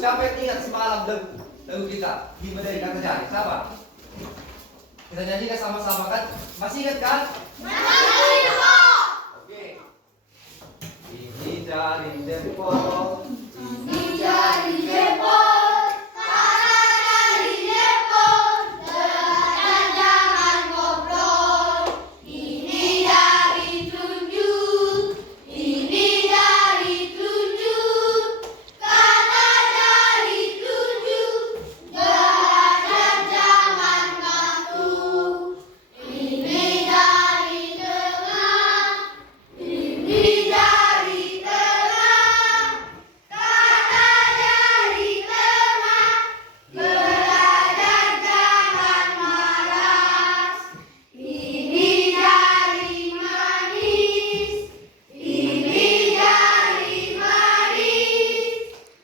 siapa yang ingat semalam lagu kita? Lima dari kata jari, siapa? Kita nyanyikan sama-sama kan? Masih ingat kan? Masih, Pak. Oke. Ini jari jempol. Ini jari jempol, kanan jari jempol, dan jangan ngobrol. Ini jari tunjuk, ini jari tunjuk, kanan jari tunjuk, dan jangan ngantuk. Ini jari tengah, ini jari tengah, kata jari tengah, belajar jangan malas. Ini jari manis, ini jari manis,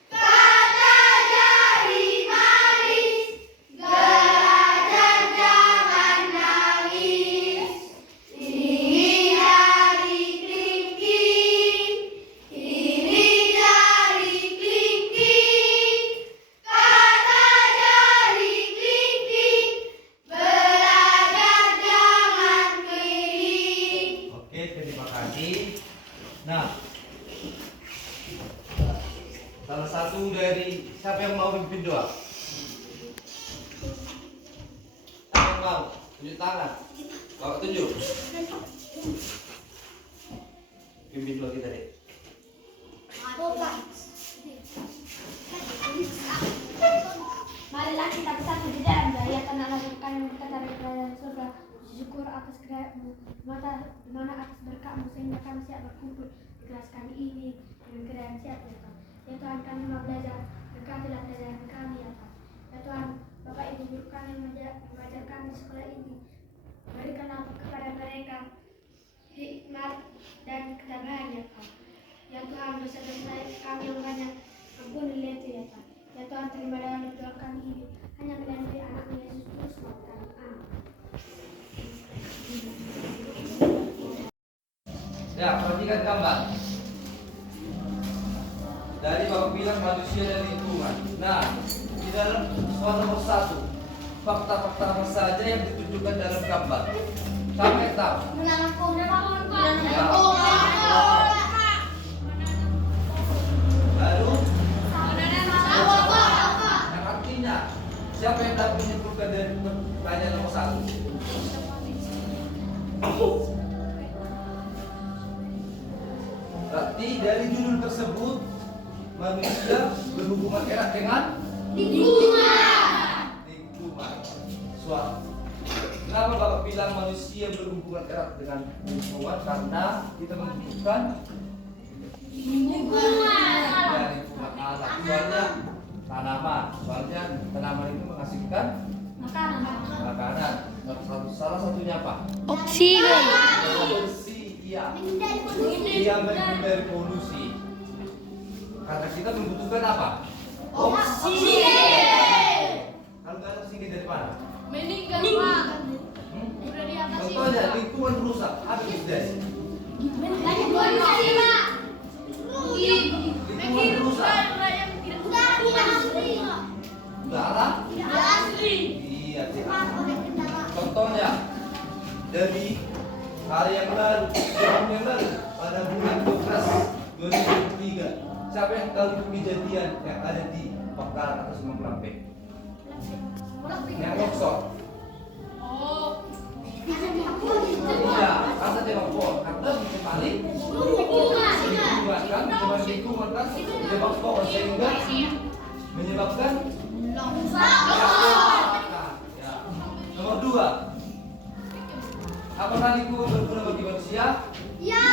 kata jari manis, belajar jangan nangis. Ini jari kelingking, ini jari kelingking, kata jari kelingking, belajar jangan keliling. Oke, terima kasih. Nah, salah satu dari siapa yang mau pimpin doa? Siapa yang mau? Tunjuk tangan. Bapak tunjuk. Pimpin doa kita deh. Marilah kita bersatu di dalam daya tanah lagu kami berkata dari kerajaan surga. Syukur atas kerajaan-Mu, di mana atas berkat-Mu sehingga kami siap berkumpul di kelas kami ini dengan kerajaan siap ya Tuhan. Ya Tuhan, kami mau belajar, berkatilah pelajaran kami ya Tuhan. Ya Tuhan, Bapak Ibu guru kami mengajar kami di sekolah ini. Berikanlah kepada mereka hikmat dan ketabahan ya Tuhan. Ya Tuhan, dosa-dosa kami yang banyak, ampunilah itu ya Tuhan. Ya Tuhan, terima dalam doa kami ini. Hanya melalui anak-Mu Yesus Kristus kami. Amin. Ya, perhatikan gambar. Dari Bapak bilang manusia dan lingkungan. Nah, di dalam soal nomor 1, fakta-fakta apa saja yang ditunjukkan dalam gambar? Siapa yang tahu? Lalu, yang artinya, siapa yang dapat menyimpulkan dari pertanyaan nomor 1? Berarti dari judul tersebut manusia berhubungan erat dengan lingkungan. Suatu. Kenapa Bapak bilang manusia berhubungan erat dengan lingkungan? Karena kita membutuhkan lingkungan alam. Soalnya soalnya tanaman itu menghasilkan makanan. Salah satunya apa? Oksigen. Bersih, iya. Dia menghindari polusi. Karena kita membutuhkan apa? Oksigen. Kalau nggak ada oksigen dari mana? Meninggal, Pak. Udah di atas Contohnya lingkungan rusak, apa yang terjadi? Banyak polusi, Pak. Lingkungan rusak, udara, iya tidak. Contohnya dari hari yang lalu, tahun yang lalu, pada bulan 12 2023, siapa yang tahu itu kejadian yang ada di Pekar atau Semang Lampeng? Yang longsor. Iya, karena tembak pohon, karena kembali lingkungan kan, cuma lingkungan kan, tembak pohon sehingga menyebabkan ya. Nomor 2, apakah lingkungan berguna bagi manusia? Ya.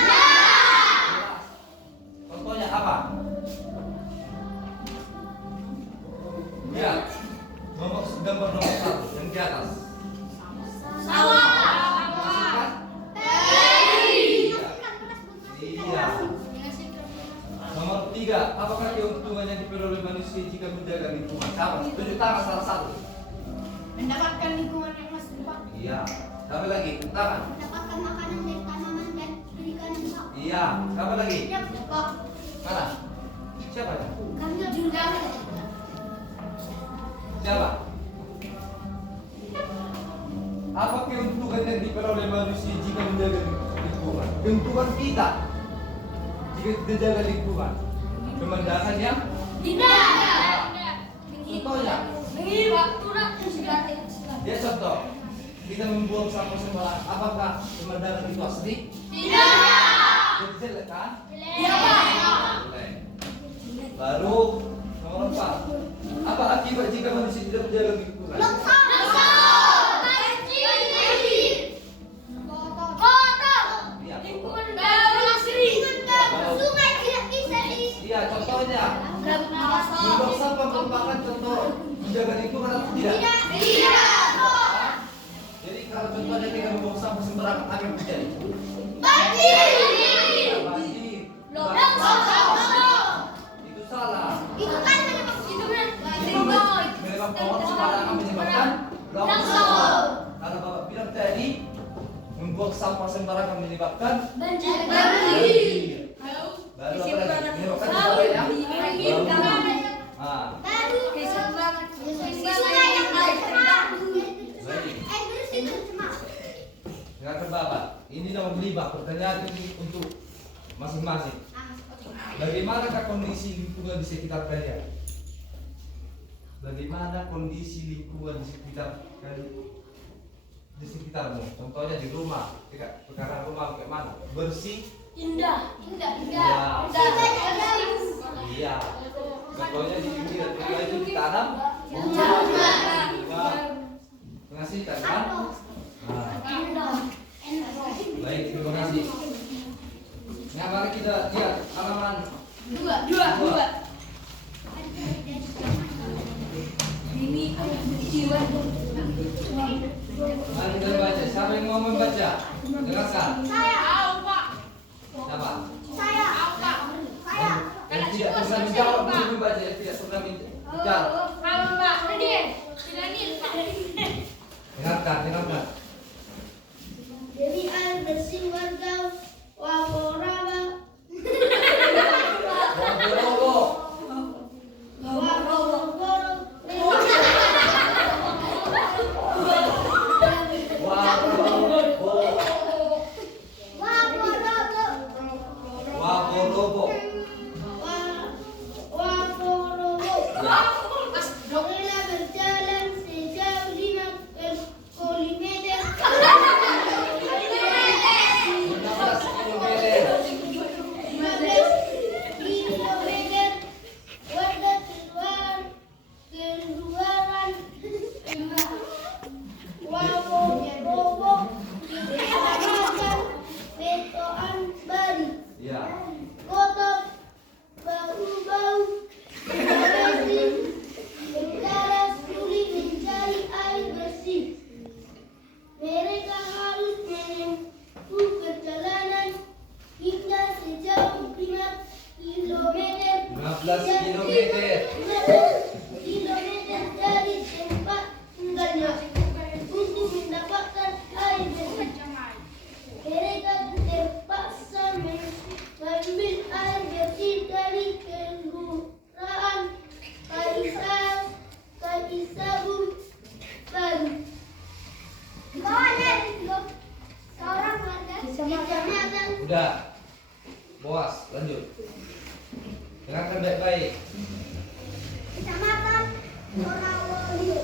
Contohnya apa? Ya, gambar nomor 1 yang di atas. Menghasilkan? Iya. Nomor 3, apakah keuntungan yang diperoleh manusia jika menjaga lingkungan? Sama, tunjuk tangan salah satu. Mendapatkan lingkungan yang masih Pak. Iya. Siapa lagi? Tunjuk tangan. Mendapatkan makanan dari tanaman dan perikanan, Pak. Iya. Siapa lagi? Ya, Pak. Mana? Siapa ya? Kami juga lingkungan kita. Jika kita jaga lingkungan, pemandangan yang contohnya, ya contoh, kita membuang sampah sembarangan, apakah pemandangan itu asli? Jadi jelek kan? Jelek. Lalu nomor 4, apa akibat jika manusia tidak menjaga lingkungan? Iya. Iya, contohnya membuang sampah merupakan contoh menjaga lingkungan atau tidak? Jadi kalau contohnya kita membuang sampah sembarangan, apa yang terjadi? Banjir. Itu salah. Menyebabkan sembarangan menyebabkan longsor. Kalau Bapak bilang tadi membuang sampah sembarangan menyebabkan banjir. Baru apa lagi? Menyebabkan sembarangan dengarkan Bapak, ini nomor 5. Pertanyaan ini untuk masing-masing. Bagaimanakah kondisi lingkungan di sekitar kalian? Bagaimana kondisi lingkungan di sekitarmu? Contohnya di rumah, sekarang rumah bagaimana? Bersih? Indah. Iya. Contohnya di pinggiran rumah itu ditanam menghasilkan kan? Baik, terima kasih. Nah, mari kita lihat halaman 2. Mari kita baca. Siapa yang mau membaca? Dengarkan. Siapa? Yang tidak bisa menjawab belum membaca, yang tidak pernah menjawab. Dengarkan. Jadi air bersih warga Waboraba. Bolehlah berjalan sejauh 5 kilometer. 15 kilometer. Warga keluaran Waborobok, Kecamatan Betoan Bali. Ya. Kotor, bau-bau, bersih, secara sulit mencari air bersih. Mereka harus menempuh perjalanan hingga sejauh 5 kilometer. 15 kilometer. 15 kilometer dari tempat tinggalnya untuk mendapatkan air bersih. Mereka terpaksa mengambil air bersih dari kelurahan Kaisabung Baru. Seorang warga kecamatan. Udah. Boas, lanjut. Dengarkan baik-baik. Kecamatan Sorowolio.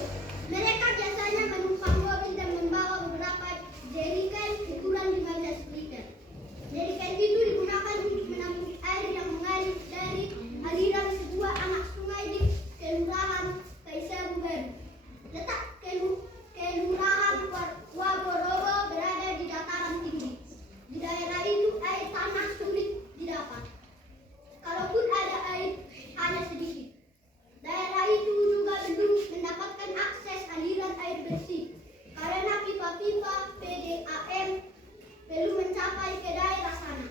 Mereka biasanya menumpang mobil dan membawa beberapa jerigen ukuran 15 liter. Jerigen itu digunakan untuk menampung air yang mengalir dari aliran sebuah anak sungai di Kelurahan Kaisabung Baru. Letak Kelurahan Waborobo berada di dataran tinggi. Di daerah itu air tanah sulit didapat. Kalaupun ada air, hanya sedikit. Daerah itu juga belum mendapatkan akses aliran air bersih karena pipa-pipa PDAM belum mencapai ke daerah sana.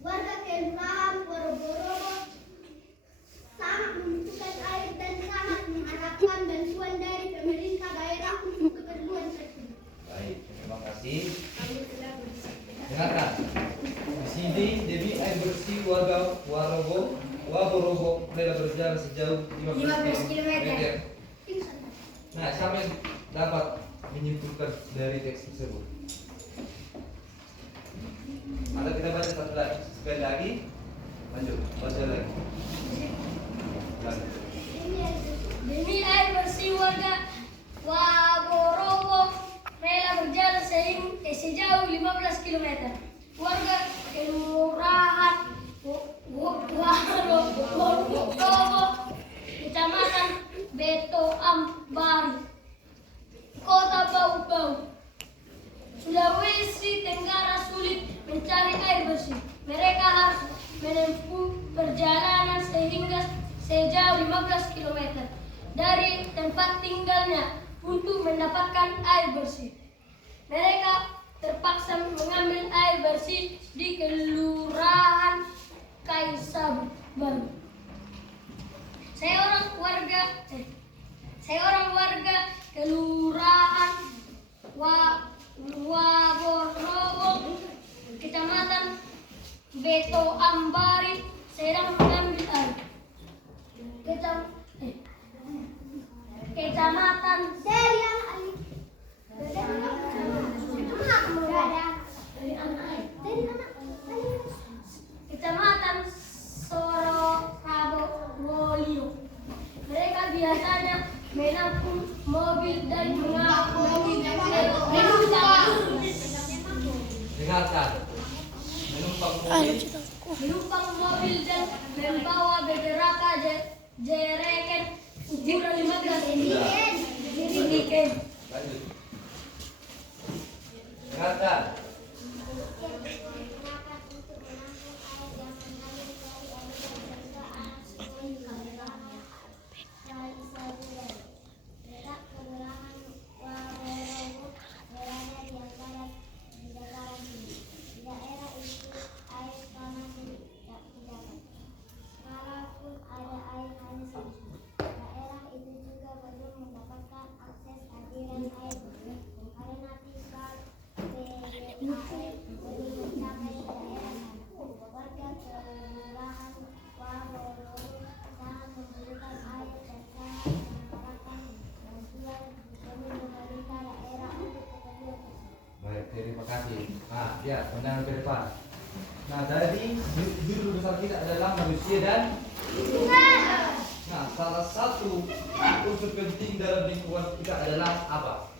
Warga Kelurahan Waborobo sangat membutuhkan air dan sangat mengharapkan bantuan dari pemerintah daerah untuk keperluan tersebut. Baik, terima kasih. Dengarkan. Di sini jadi air bersih warga Waborobo mulai berjalan sejauh 15 kilometer. Nah, siapa yang dapat menyimpulkan dari teks tersebut? Atau kita baca satu lagi, sekali lagi. Lanjut, baca lagi. Lanjut. Demi air bersih warga Waborowo rela berjalan sejauh 15 km. Warga kelurahan Waborowo, Kecamatan Beto Ambari, Kota Bau-Bau, Sulawesi Tenggara sulit mencari air bersih. Mereka harus menempuh perjalanan sehingga sejauh 15 km dari tempat tinggalnya untuk mendapatkan air bersih. Mereka terpaksa mengambil air bersih di Kelurahan Kaisabu Baru. Seorang warga Kelurahan Waborowo, Kecamatan Beto Ambari sedang mengambil air. Kecamatan Kecamatan Sorowolio. Mereka biasanya menampung mobil dan Dengarkan. menumpang mobil dan membawa beberapa jerigen ukuran 15 jerigen. Lanjut. Dengarkan. Baik, terima kasih. Nah, ya, pandangan ke depan. Nah, dari judul besar kita adalah manusia dan lingkungan. Nah, salah satu unsur penting dalam lingkungan kita adalah apa?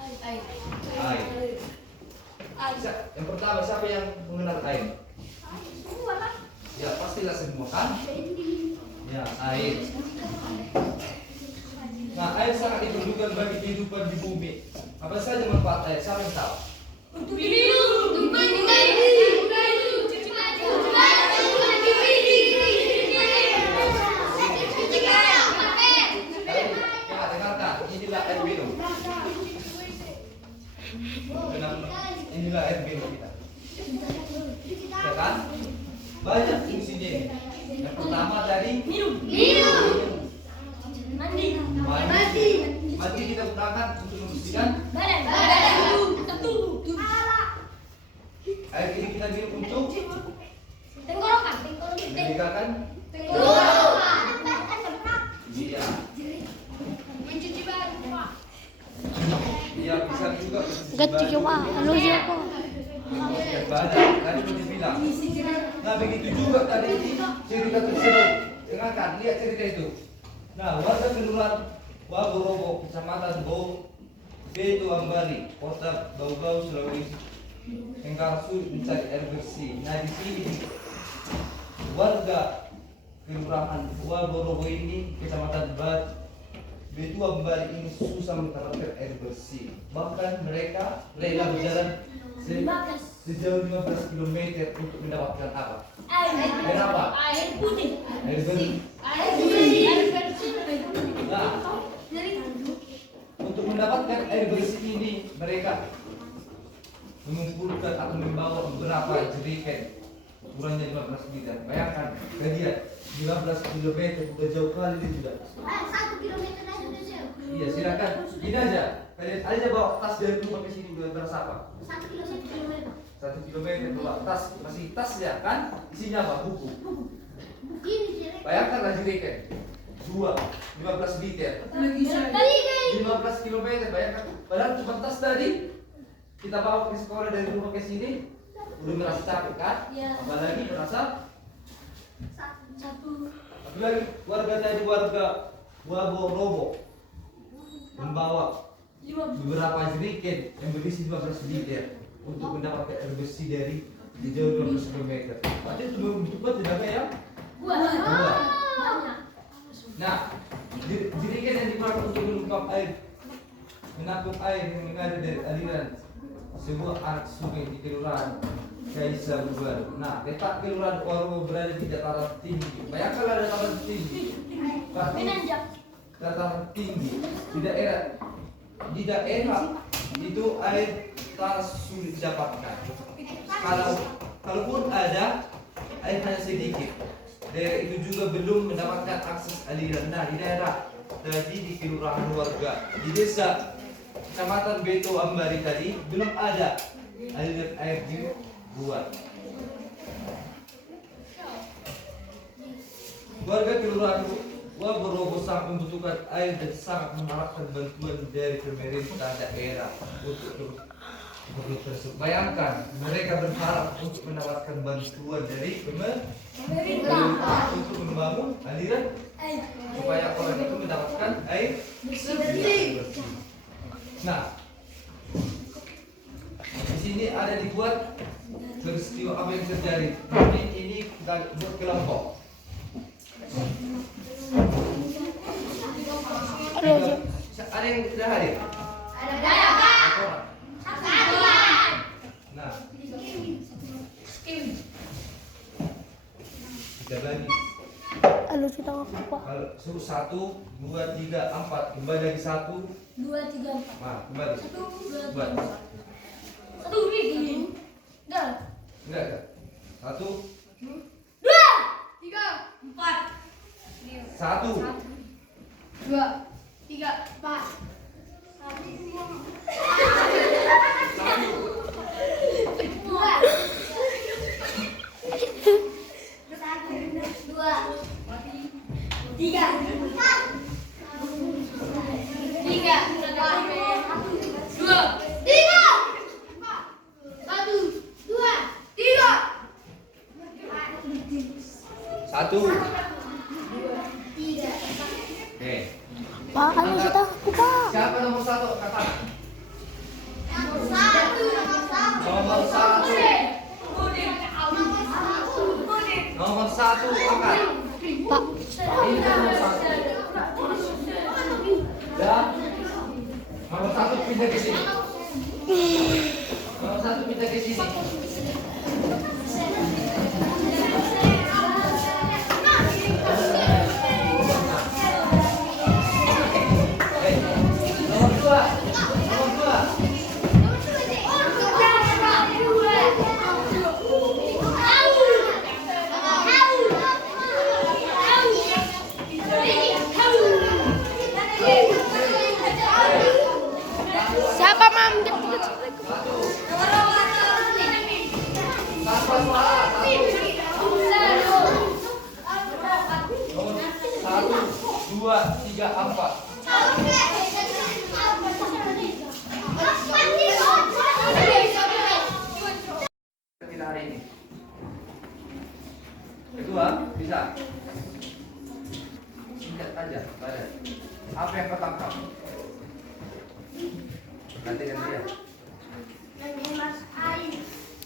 Air. Yang pertama, siapa yang mengenal air? Ya, pastilah semua kan? Ya, air. Nah, air sangat diperlukan bagi kehidupan di bumi. Apa saja manfaat air? Siapa yang tahu? Untuk minum, untuk mandi, cuci baju, dengarkan, inilah air minum. Inilah air minum kita. Ya kan? Banyak fungsinya ini. Yang pertama tadi minum, mandi kita gunakan untuk membersihkan badan, tubuh, air ini kita minum untuk tenggorokan, meninggalkan. Iya. mencuci baju, Iya, bisa juga Ganti coba, halo siapa? membersihkan badan. Tadi sudah dibilang. Nah, begitu juga tadi ini cerita tersebut. Dengarkan, lihat cerita itu. Nah, warga Kelurahan Waborowo, Kecamatan Beto Ambari, Kota Bau-Bau, Sulawesi Tenggara sulit mencari air bersih. Nah, di sini warga Kelurahan Waborowo ini, Kecamatan Beto Ambari ini susah mendapatkan air bersih. Bahkan mereka rela berjalan sejauh 15 km untuk mendapatkan apa? Kenapa? air putih, Air bersih. Nah, untuk mendapatkan air bersih ini mereka mengumpulkan atau membawa beberapa jerigen ukurannya 15 liter. Bayangkan, kalian 15 km udah jauh kali ini sudah. 1 kilometer aja udah jauh. Iya, silakan. Ini aja. Kalian aja bawa tas dari rumah ke sini udah berapa? 1 kilometer. 1 kilometer bawa tas, masih tas ya kan? Isinya apa? Buku. Ini jelek. Bayangkanlah jerigen 15 liter. 15 km, bayangkan. Padahal cuma tas tadi kita bawa ke sekolah dari rumah ke sini Udah merasa capek kan? Iya. Apalagi merasa Satu. apalagi warga tadi warga Robo membawa beberapa jerigen yang berisi 15 liter untuk mendapatkan air bersih dari jauh 12 km. Berarti itu membutuhkan tenaga yang Banyak. Nah, jerigen yang digunakan untuk menampung air yang mengalir dari aliran sebuah anak sungai di kelurahan Kaisa Bubar. Nah, letak kelurahan Orowo berada di dataran tinggi. Bayangkan ada dataran tinggi. Berarti dataran tinggi di daerah itu air tanah sulit didapatkan. Kalaupun ada, air hanya sedikit. Daerah itu juga belum mendapatkan akses aliran. Nah, di daerah tadi di kelurahan warga di desa Kecamatan Beto Ambari tadi belum ada aliran air dibuat. Warga kelurahan Waborogo sangat membutuhkan air dan sangat mengharapkan bantuan dari pemerintah daerah untuk tersebut. Bayangkan mereka berharap untuk mendapatkan bantuan dari pemerintah untuk membangun aliran supaya orang itu mendapatkan air bersih. Nah, di sini ada dibuat peristiwa apa yang terjadi. Ini kita buat kelompok. Ada yang tidak hadir? Ada. Nah, kita lagi. Halo, kita apa? Kalau suruh 1, 2, 3, 4 kembali lagi 1, 2, 3, 4. nah kembali 1, 2, 3, buat 4. 1 ini. Enggak. enggak 1, 2, 3, 4. 1, 2, 3, 4. 1. Oke. Pak, halo, kita aku, Pak. Siapa nomor 1 katakan? Nomor satu. Nomor 1. Nomor 1 angkat. Pak, Ini nomor 1. Dan nomor 1 pindah ke sini. Nomor 1 pindah ke sini. Nomor 2. Nomor 2. siapa mam? Tanpa suara. Nomor 1, 2, 3, 4. Kita hari ini. Kedua, bisa. Singkat aja, badan. Apa yang kau tangkap? Nanti gantian. Menghemat air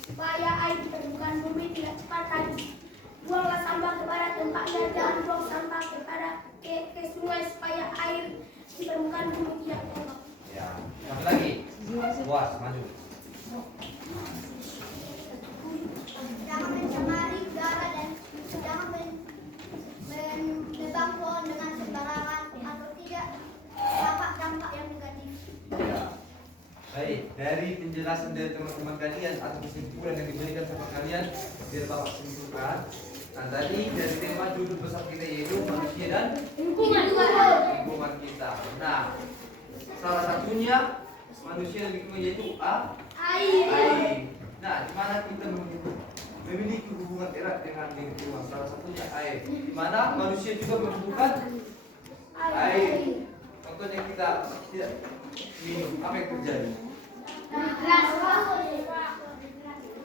supaya air di permukaan bumi tidak cepat habis. Buanglah sampah kepada tempatnya, jangan buang sampah ke sungai supaya air di permukaan bumi tidak kotor. Ya, satu lagi. Puas, maju. Jangan mencemari udara dan jangan menebang pohon dengan sembarangan atau tidak dampak yang negatif. Ya. Baik, dari penjelasan dari teman-teman kalian atau kesimpulan yang diberikan sama kalian, biar Bapak simpulkan. Nah, tadi dari tema judul besar kita yaitu manusia dan lingkungan kita. Nah, salah satunya manusia dan lingkungan yaitu air. Nah, di mana kita memiliki hubungan erat dengan lingkungan, salah satunya air. Di mana manusia juga membutuhkan air. Contohnya kita tidak minum, apa yang terjadi?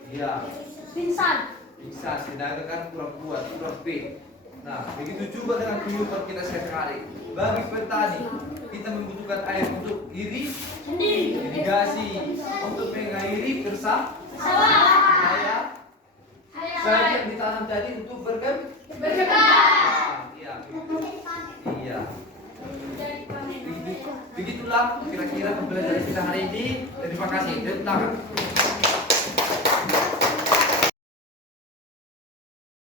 Iya. Pingsan. Bisa, tenaga kan kurang kuat, kurang fit. Nah, begitu juga dengan kehidupan kita sehari-hari. Bagi petani, kita membutuhkan air untuk irigasi, untuk mengairi sawah. Saya yang ditanam tadi untuk berkembang. Iya. Iya. Begitulah kira-kira pembelajaran kita hari ini. Terima kasih. Dan tangan.